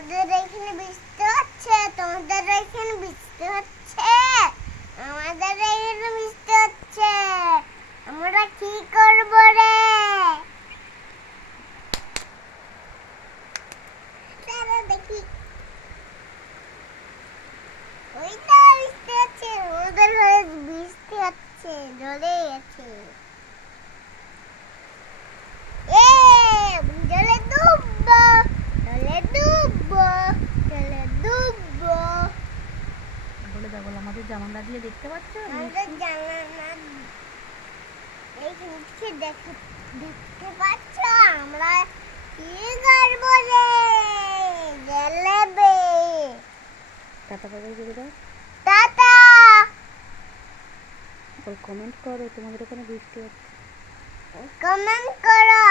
আমাদের এখানে বৃষ্টি হচ্ছে, তোমাদের এখানে বৃষ্টি হচ্ছে, আমাদের এখানে বৃষ্টি হচ্ছে। আমরা কি করব রে? দেখি। ওই তো বৃষ্টি হচ্ছে, আমাদের বৃষ্টি হচ্ছে জলে গেছে এ জলে ডুববো জলে ডুববো জলে ডুববো বলে দাও বলো আমাদের জামানটা দিয়ে দেখতে পাচ্ছ? আমাদের জানালা এই নিচে দেখে দেখতে পাচ্ছ? আমরা কি করব রে? জলেবে টাটা বাবাই করে দাও টাটা। বল কমেন্ট করো তোমাদের ওখানে বৃষ্টি হচ্ছে। কমেন্ট করো।